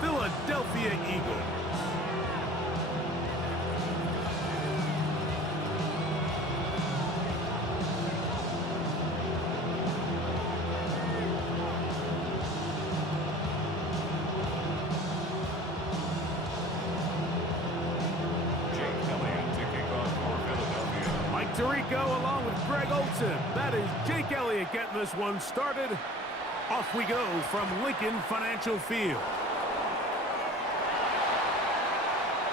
Philadelphia Eagles. Tirico along with Greg Olsen. That is Jake Elliott getting this one started. Off we go from Lincoln Financial Field.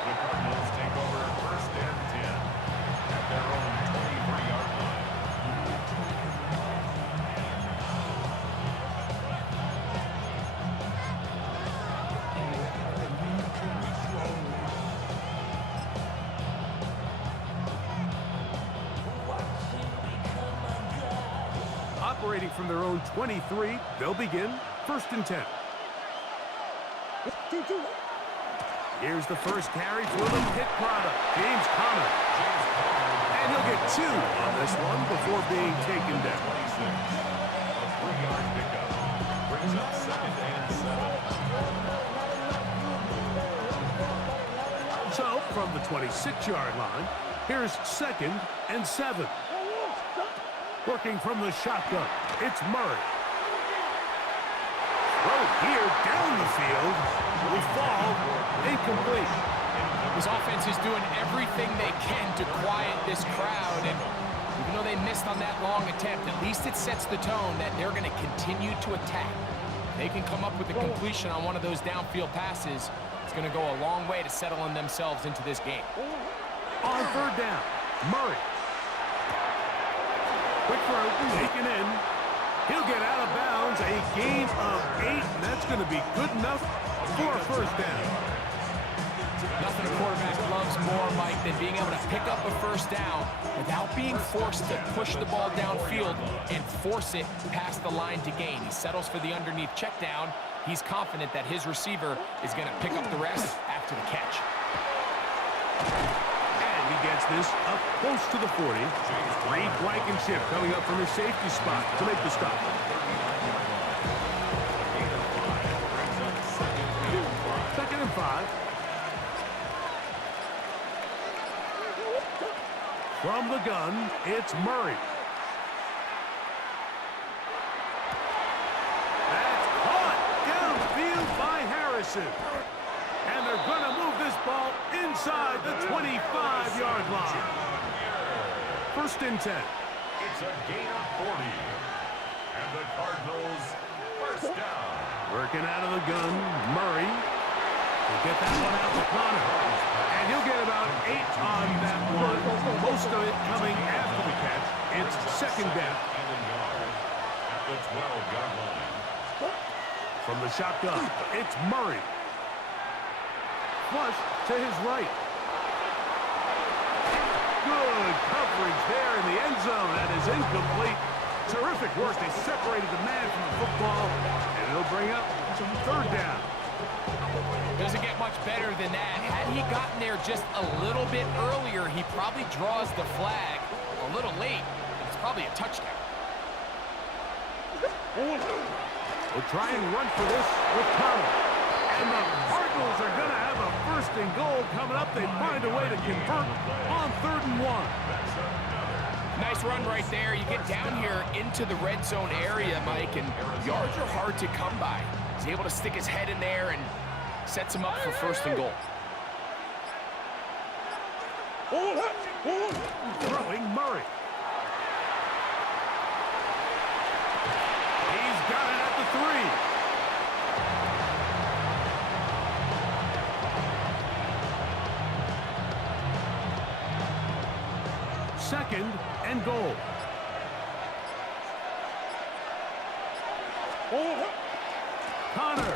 The Cardinals take over first and 10 at their own 23-yard line. Operating from their own 23, they'll begin first and 10. Here's the first carry for the Pitt product, James Conner. And he'll get 2 on this one before being taken down. A 3-yard pickup brings up second and 7. So, from the 26-yard line, here's second and 7. Working from the shotgun, it's Murray. Throw here down the field. Will fall incomplete. This offense is doing everything they can to quiet this crowd, and even though they missed on that long attempt, at least it sets the tone that they're going to continue to attack. They can come up with a completion on one of those downfield passes. It's going to go a long way to settling themselves into this game. On third down, Murray. Quick throw, taken in. He'll get out of bounds. A gain of 8, and that's going to be good enough for a first down. Nothing a quarterback loves more, Mike, than being able to pick up a first down without being forced to push the ball downfield and force it past the line to gain. He settles for the underneath check down. He's confident that his receiver is going to pick up the rest after the catch. He gets this up close to the 40. Reed Blankenship coming up from his safety spot to make the stop. Second and 5. From the gun, it's Murray. That's caught downfield by Harrison. And they're going to move this ball inside the 25-yard line. First and 10. It's a gain of 40. And the Cardinals first down. Working out of the gun, Murray. He'll get that one out to Conner. And he'll get about 8 on that one. Most of it coming after the catch. It's second down. At the 12-yard line. From the shotgun, it's Murray. Flush to his right. Good coverage there in the end zone. That is incomplete. Terrific work. They separated the man from the football, and it'll bring up third down. Doesn't get much better than that. Had he gotten there just a little bit earlier, he probably draws the flag a little late. It's probably a touchdown. We'll try and run for this with Conner. And the Cardinals are going to have a first and goal coming up. They find a way to convert on third and 1. Nice run right there. You get down here into the red zone area, Mike, and yards are hard to come by. He's able to stick his head in there and sets him up for first and goal. Throwing Murray. He's got it at the 3. Second and goal. Conner.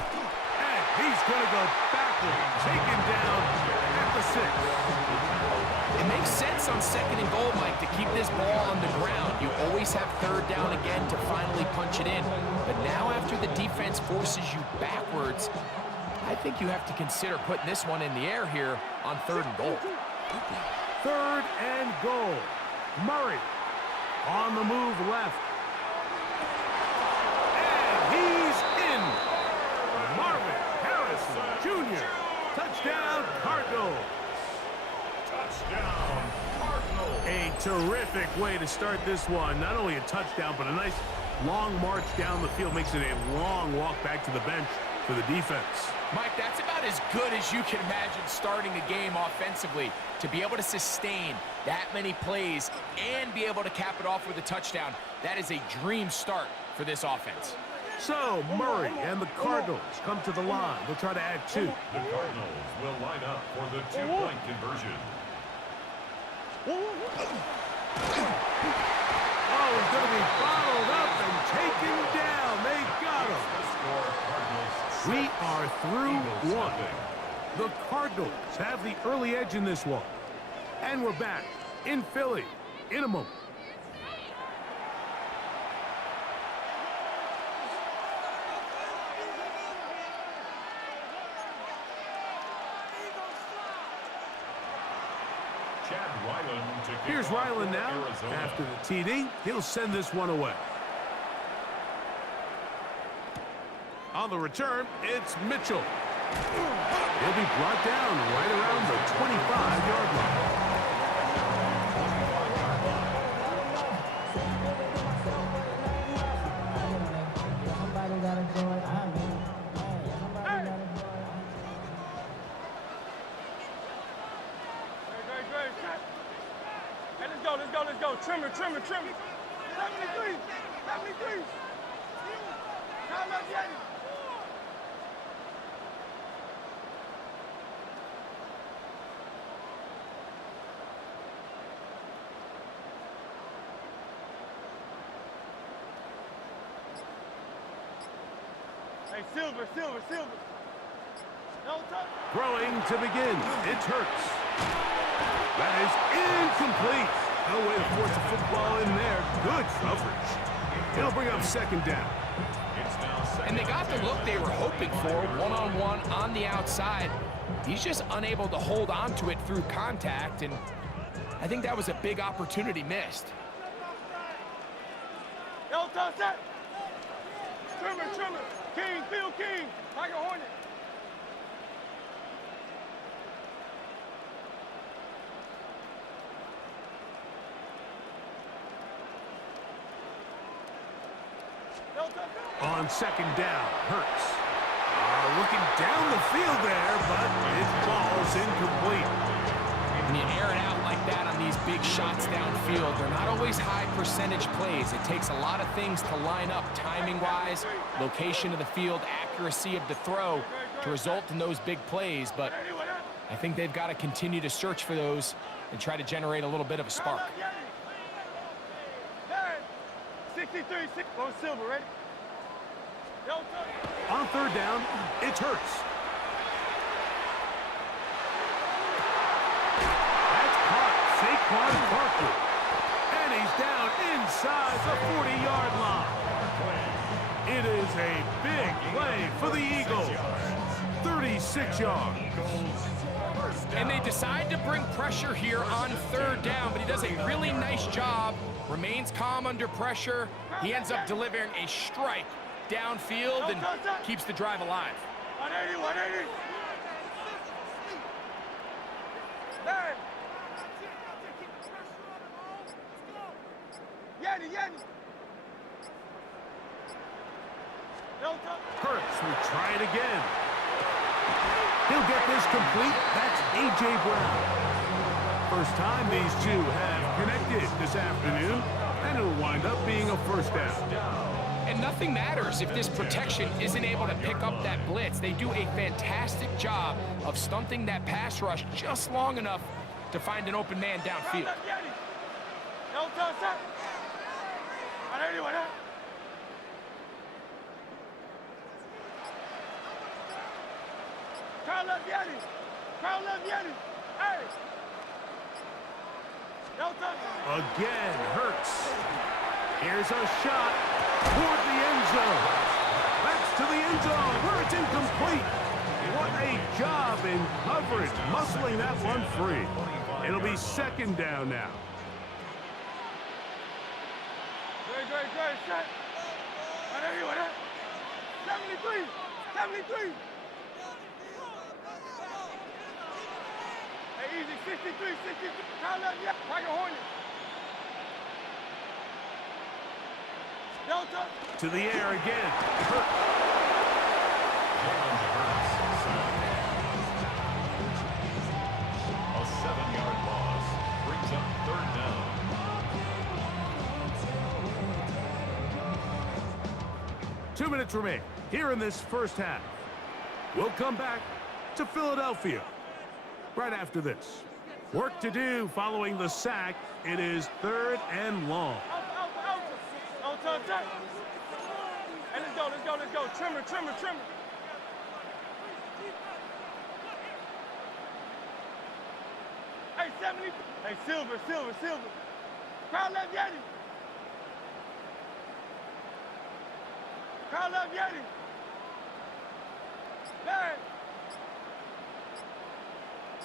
And he's going to go backwards. Taken down at the 6. It makes sense on second and goal, Mike, to keep this ball on the ground. You always have third down again to finally punch it in. But now after the defense forces you backwards, I think you have to consider putting this one in the air here on third and goal. Third and goal. Murray on the move left. And he's in. Marvin Harrison Terrific way to start this one. Not only a touchdown, but a nice long march down the field. Makes it a long walk back to the bench for the defense. Mike, that's about as good as you can imagine starting a game offensively. To be able to sustain that many plays and be able to cap it off with a touchdown, that is a dream start for this offense. So, Murray and the Cardinals come to the line. They'll try to add 2. The Cardinals will line up for the 2-point conversion. Oh, he's going to be bottled up and taken down. They got him. We are through one. The Cardinals have the early edge in this one. And we're back in Philly in a moment. Here's Ryland now. Arizona. After the TD, he'll send this one away. On the return, it's Mitchell. He'll be brought down right around the 25-yard line. Let's go. Trimmer. 73. 73. Time up, Yeti. Hey, Silver. No touch. Throwing to begin. It's Hurts. That is incomplete. No way to force the football in there. Good coverage. It'll bring up second down. And they got the look they were hoping for, one-on-one on the outside. He's just unable to hold on to it through contact, and I think that was a big opportunity missed. No touch that. Trimmer. King, Phil King. Tiger Hornet. On second down, Hurts. Looking down the field there, but his ball's incomplete. When you air it out like that on these big shots downfield, they're not always high percentage plays. It takes a lot of things to line up timing-wise, location of the field, accuracy of the throw to result in those big plays, but I think they've got to continue to search for those and try to generate a little bit of a spark. 63, go Silver, ready? On third down, it's Hurts. That's caught. Saquon Barkley. And he's down inside the 40-yard line. It is a big play for the Eagles. 36 yards. And they decide to bring pressure here on third down, but he does a really nice job. Remains calm under pressure. He ends up delivering a strike downfield and keeps the drive alive. 180. Yeti. Hurts will try it again. He'll get this complete. That's A.J. Brown. First time these two have connected this afternoon, and it'll wind up being a first down. And nothing matters if this protection isn't able to pick up that blitz. They do a fantastic job of stunting that pass rush just long enough to find an open man downfield. Crowd left Yeti. Hey. Again, Hurts. Here's a shot toward the end zone. That's to the end zone where it's incomplete. What a job in coverage, muscling that one free. It'll be second down now. Great. Set. 73. Hey, easy. 63. Crowd left Yeti. Tiger Hornet. Delta. To the air again. Hurts. Jalen Hurts sacked. A 7-yard loss brings up 3rd down. 2 minutes remain here in this first half. We'll come back to Philadelphia right after this. Work to do following the sack. It is 3rd and long. Out. Hey, let's go. Trimmer. Hey, 70. Hey, Silver. Crowd left Yeti. Bang.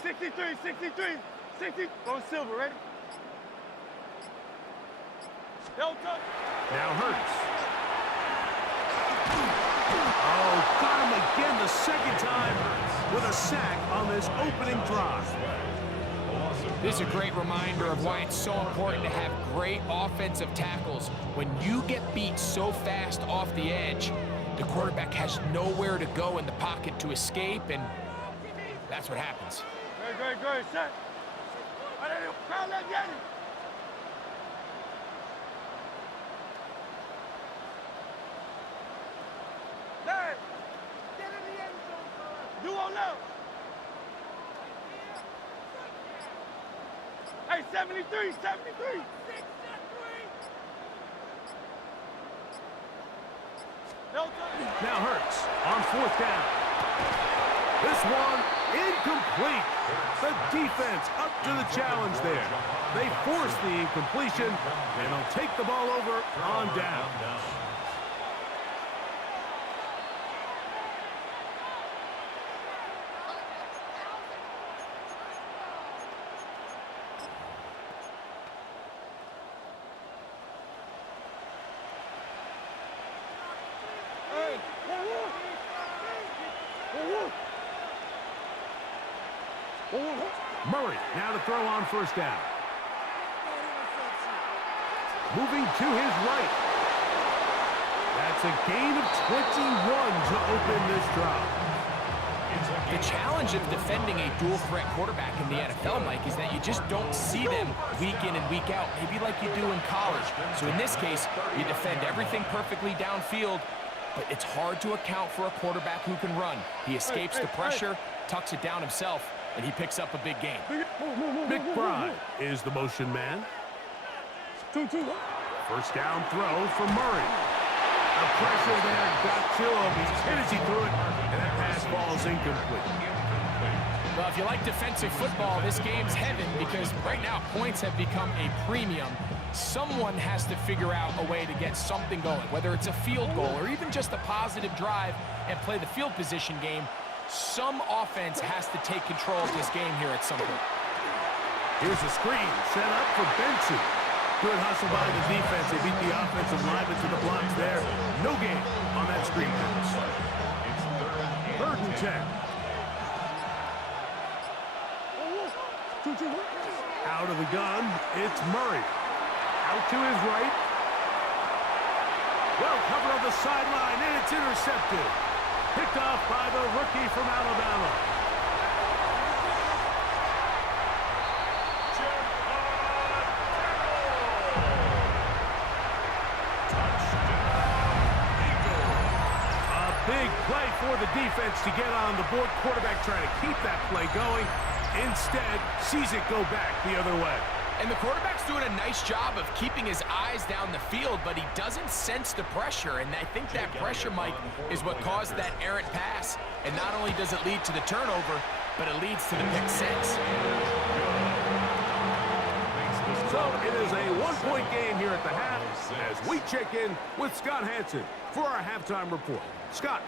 63. 60. Go Silver, ready? Delta. Now Hurts. Oh, got him again the second time with a sack on this opening drive. This is a great reminder of why it's so important to have great offensive tackles. When you get beat so fast off the edge, the quarterback has nowhere to go in the pocket to escape, and that's what happens. Great, set. Crowd left Yeti. Hey, get in the end zone, you on left. Hey, 73. Now Hurts on 4th down. This one incomplete. The defense up to the challenge there. They force the incompletion, and they'll take the ball over on down. Murray now to throw on 1st down. Moving to his right. That's a gain of 21 to open this drive. The challenge of defending a dual-threat quarterback in the NFL, Mike, is that you just don't see them week in and week out, maybe like you do in college. So in this case, you defend everything perfectly downfield, but it's hard to account for a quarterback who can run. He escapes the pressure, tucks it down himself, and he picks up a big gain. McBride is the motion man. 1st down throw for Murray. The pressure there got to him. He's hit as he threw it, and that pass falls incomplete. Well, if you like defensive football, this game's heaven because right now points have become a premium. Someone has to figure out a way to get something going, whether it's a field goal or even just a positive drive and play the field position game. Some offense has to take control of this game here at some point. Here's a screen set up for Benson. Good hustle by the defense. They beat the offensive lineman to the blocks there. No gain on that screen pass. 3rd and 10. Out of the gun, it's Murray. Out to his right. Well covered on the sideline, and it's intercepted. Picked off by the rookie from Alabama. A big play for the defense to get on the board. Quarterback trying to keep that play going. Instead, sees it go back the other way. And the quarterback's doing a nice job of keeping his eyes down the field, but he doesn't sense the pressure. And I think that pressure, Mike, is what caused that errant pass. And not only does it lead to the turnover, but it leads to the pick six. So it is a one-point game here at the half as we check in with Scott Hanson for our halftime report. Scott.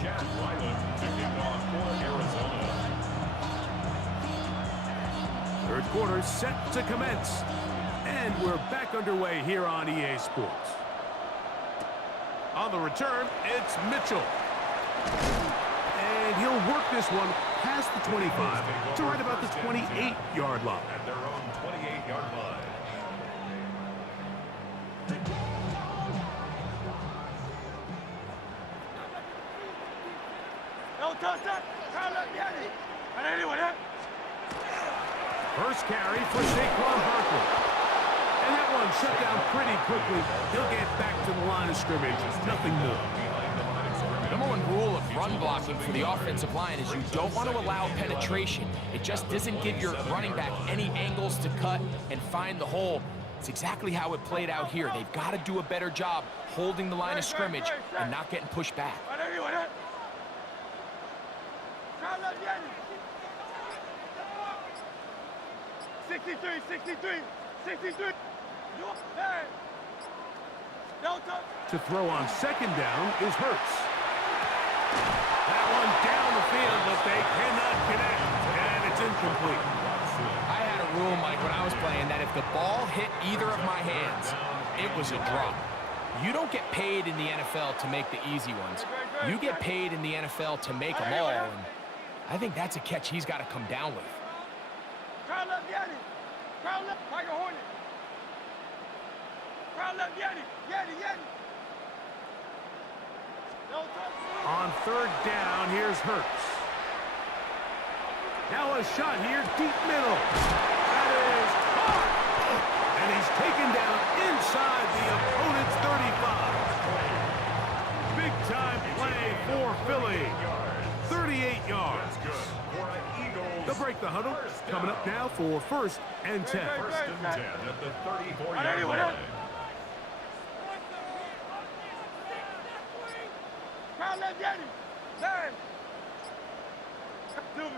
Jack Ryland picking off for Arizona. 3rd quarter set to commence. And we're back underway here on EA Sports. On the return, it's Mitchell. And he'll work this one past the 25 to right about the 28-yard line. At their own 28-yard line. First carry for Saquon Barkley. And that one shut down pretty quickly. He'll get back to the line of scrimmage. Nothing more. Number one rule of run blocking for the offensive line is you don't want to allow penetration. It just doesn't give your running back any angles to cut and find the hole. It's exactly how it played out here. They've got to do a better job holding the line of scrimmage and not getting pushed back. 63. To throw on second down is Hurts. That one down the field, but they cannot connect, and it's incomplete. I had a rule, Mike, when I was playing that if the ball hit either of my hands, it was a drop. You don't get paid in the NFL to make the easy ones. You get paid in the NFL to make them all, and I think that's a catch he's got to come down with. On third down, here's Hurts. Now a shot here, deep middle. That is caught. And he's taken down inside the opponent's 35. Big-time play for Philly. 38 yards. They'll break the huddle. Coming up now for first and 10. First and 10 at the 34-yard line.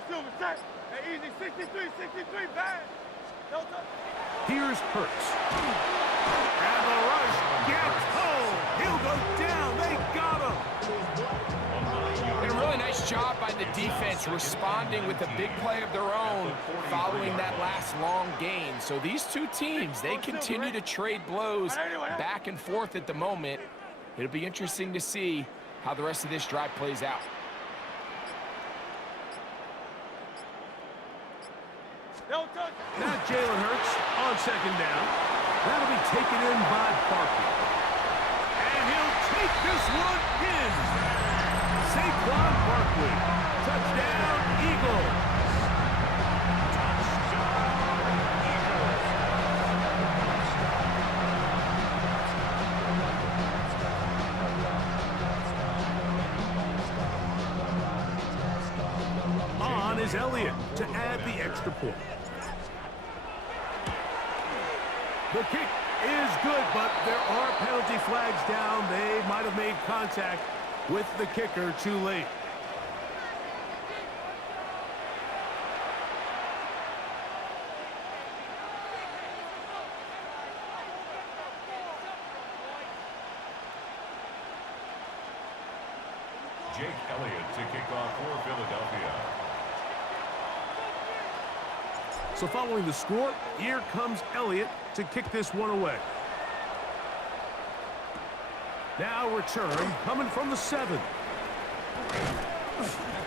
Silver, set. Hey, easy, 63, bad. Here's Hurts. And the rush gets home. He'll go down. They got him. And a really nice job by the defense responding with a big play of their own following that last long gain. So these two teams, they continue to trade blows back and forth at the moment. It'll be interesting to see how the rest of this drive plays out. Now Jalen Hurts on second down. That'll be taken in by Barkley. And he'll take this one in. Saquon Barkley. Touchdown, Eagles. On is Elliott to add the extra point. The kick is good, but there are penalty flags down. They might have made contact with the kicker too late. Jake Elliott to kick off for Philadelphia. So following the score, here comes Elliott to kick this one away. Now return coming from the 7.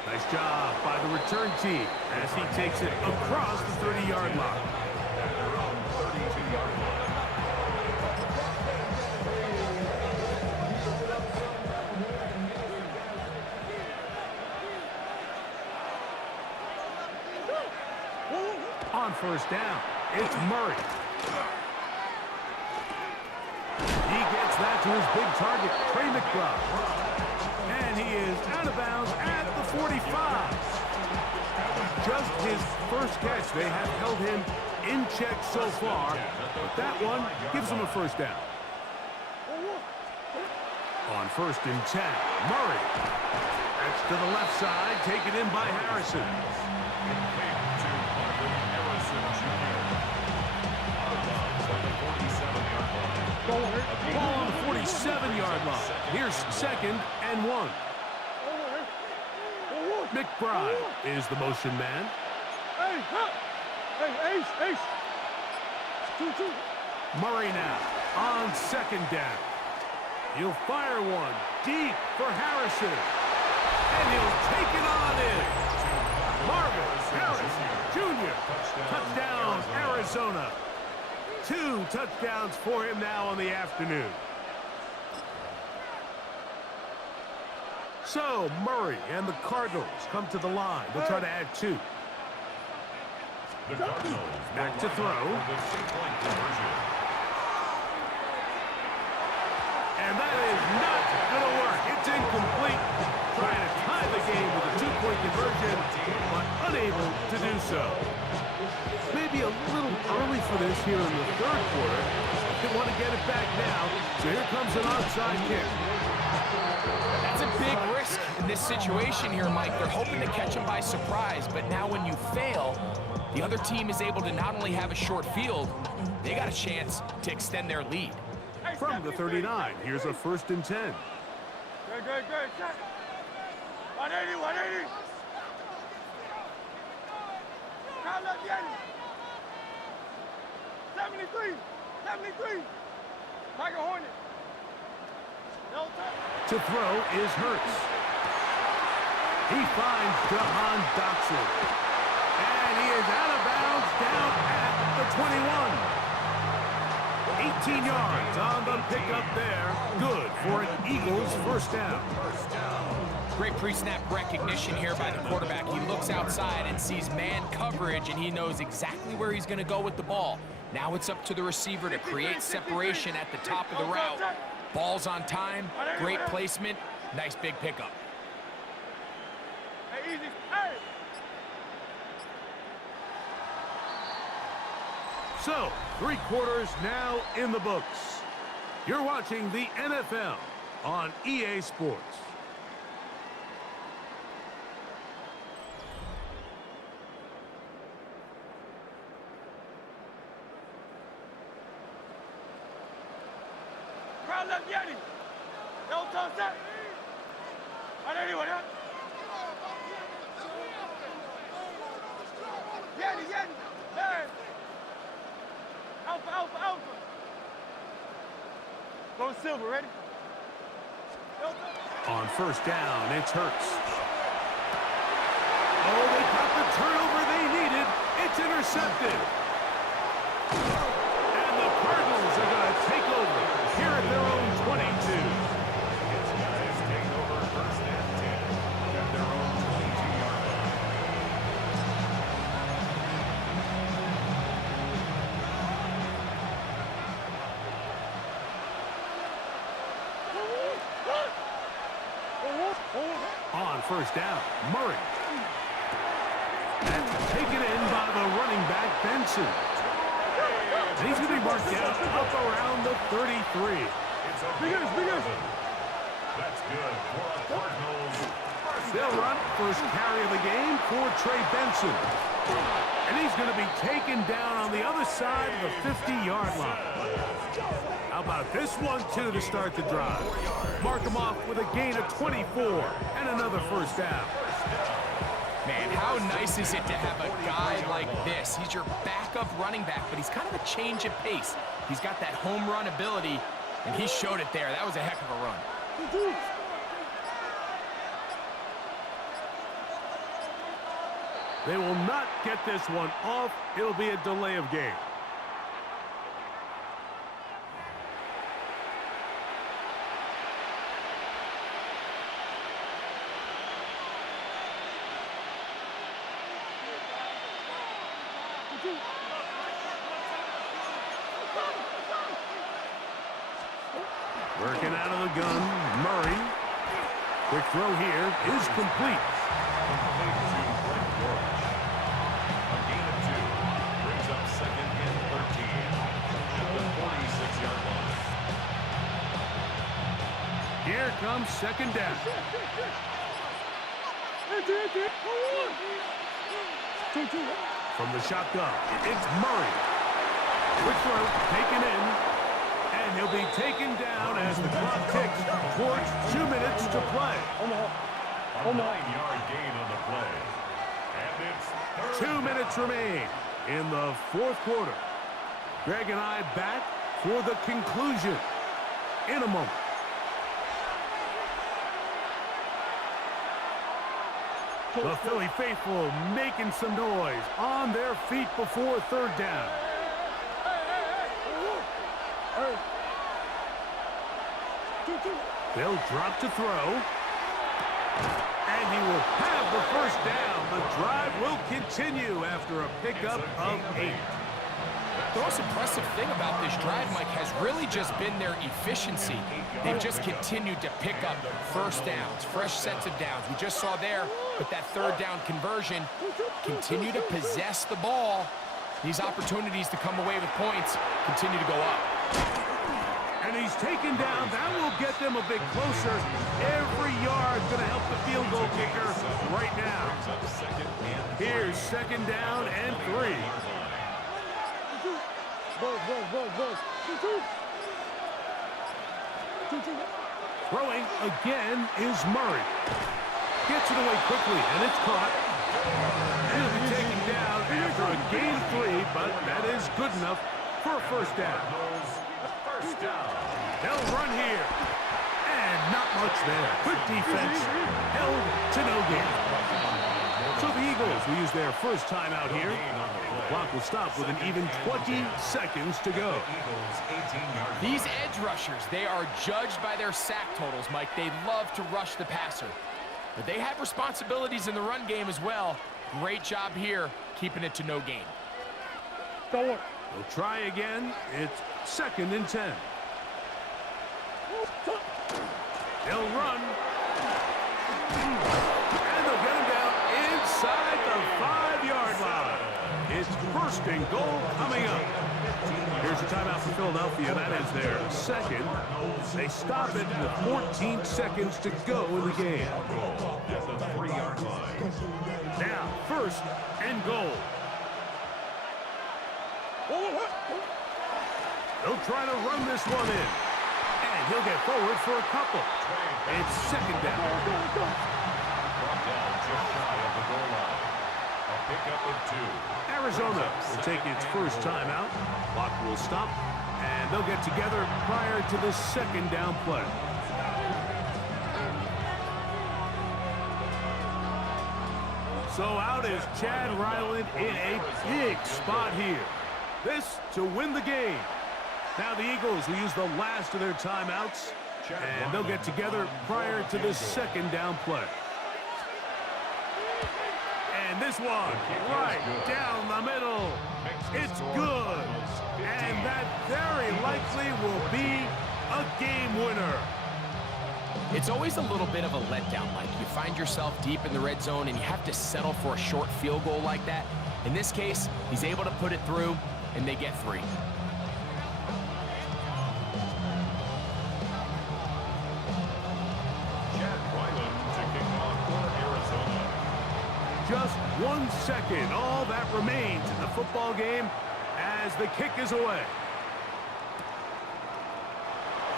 Nice job by the return team as he takes it across the 30-yard line. At their own 32-yard line. On first down, it's Murray. He gets that to his big target, Trey McBride. And he is out of bounds at the 45. Just his first catch. They have held him in check so far, but that one gives him a first down. On first and 10, Murray. That's to the left side, taken in by Harrison. Ball on the 47-yard line. Here's second and 1. McBride is the motion man. Hey, Ace. 2. Murray now on second down. He'll fire one deep for Harrison. And he'll take it on in. Marvin Harris Jr. Touchdown, Arizona. 2 touchdowns for him now on the afternoon. So, Murray and the Cardinals come to the line to try to add 2. The Cardinals Back to throw. the 2-point conversion. And that is not going to work. It's incomplete. Trying to tie the game with a 2-point conversion, but unable to do so. Maybe a little early for this here in the third quarter. They want to get it back now, so here comes an onside kick. That's a big risk in this situation here, Mike. They're hoping to catch him by surprise, but now when you fail, the other team is able to not only have a short field, they got a chance to extend their lead. From the 39, here's a 1st and 10. Good, good, good. Check. 180, 180. Count up, Yanni. 73, 73. Tiger Hornet. No touch. To throw is Hurts. He finds Jahan Dotson. And he is out of bounds down at the 21. 18 yards on the pickup there. Good for an Eagles first down. Great pre-snap recognition here by the quarterback. He looks outside and sees man coverage, and he knows exactly where he's going to go with the ball. Now it's up to the receiver to create separation at the top of the route. Ball's on time, great placement, nice big pickup. Hey, easy. Hey. So, 3 quarters now in the books. You're watching the NFL on EA Sports. Crowd left Yanni. No touch that. 180, 180. Yanni, Yanni. Hey. Alpha, alpha, alpha. Go silver, ready? No touch. On first down, it's Hurts. Oh, they got the turnover they needed. It's intercepted. And the Cardinals are going to take over here at their own 22. His guys take over 1st and 10 at their own 22-yard line. On first down, Murray. That's taken in by the running back, Benson. And he's going to be marked down up around the 33. It's a big That's good for the Cardinals. They'll run first carry of the game for Trey Benson. And he's going to be taken down on the other side of the 50-yard line. How about this one, too, to start the drive? Mark him off with a gain of 24 and another first down. Man, how nice is it to have a guy like this? He's your backup running back, but he's kind of a change of pace. He's got that home run ability, and he showed it there. That was a heck of a run. They will not get this one off. It'll be a delay of game. Working out of the gun, Murray. Quick throw here is complete. Complete to Brent Dortch. A gain of 2 brings up 2nd and 13 at the 46-yard line. Here comes second down. From the shotgun, it's Murray. Quick throw taken in. And he'll be taken down as the clock ticks towards 2 minutes to play. A 9-yard gain on the play. And it's 2 minutes remain in the fourth quarter. Greg and I back for the conclusion in a moment. The Philly faithful making some noise on their feet before third down. They'll drop to throw. And he will have the first down. The drive will continue after a pickup of 8. The most impressive thing about this drive, Mike, has really just been their efficiency. They've just continued to pick up first downs, fresh sets of downs. We just saw there with that third down conversion, continue to possess the ball. These opportunities to come away with points continue to go up. And he's taken down. That will get them a bit closer. Every yard going to help the field goal kicker right now. Here's second down and 3. Throwing again is Murray. Gets it away quickly, and it's caught. He'll be taken down after a gain 3, but that is good enough for a first down. They'll run here. And not much there. Good defense. Held to no gain. So the Eagles will use their first timeout here. The clock will stop with an even 20 seconds to go. These edge rushers, they are judged by their sack totals, Mike. They love to rush the passer. But they have responsibilities in the run game as well. Great job here, keeping it to no gain. They'll try again. It's second and 10. They'll run. And they'll get him down inside the 5-yard line. It's first and goal coming up. Here's a timeout for Philadelphia. That is their second. They stop it with 14 seconds to go in the game. At the 3-yard line. Now, first and goal. They'll try to run this one in. And he'll get forward for a couple. It's second down. Brought down just shy of the goal line. A pickup of 2. Arizona will take its first timeout. Clock will stop. And they'll get together prior to the second down play. So out is Chad Ryland in a big spot here. This to win the game. Now the Eagles will use the last of their timeouts, and they'll get together prior to the second down play. And this one, right down the middle. It's good. And that very likely will be a game winner. It's always a little bit of a letdown, Mike. You find yourself deep in the red zone and you have to settle for a short field goal like that. In this case, he's able to put it through, and they get 3. Chad Ryland to kick off for Arizona. Just 1 second, all that remains in the football game as the kick is away.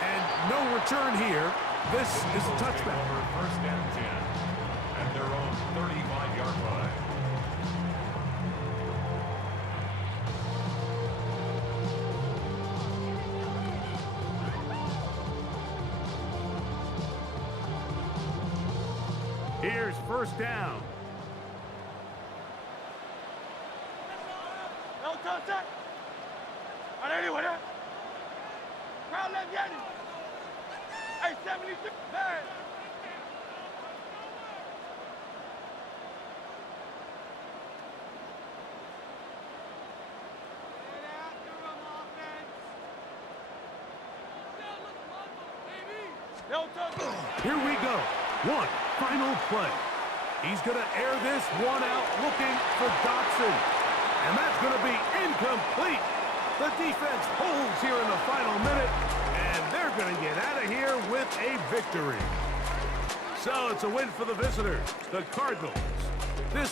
And no return here. This is a touchback. First and 10 at their own 35-yard line. Here's first down. No contact. Anyway, crowd left Yanni. Hey, 76, man. Here we go. One final play. He's going to air this one out looking for Dotson. And that's going to be incomplete. The defense holds here in the final minute, and they're going to get out of here with a victory. So it's a win for the visitors, the Cardinals. This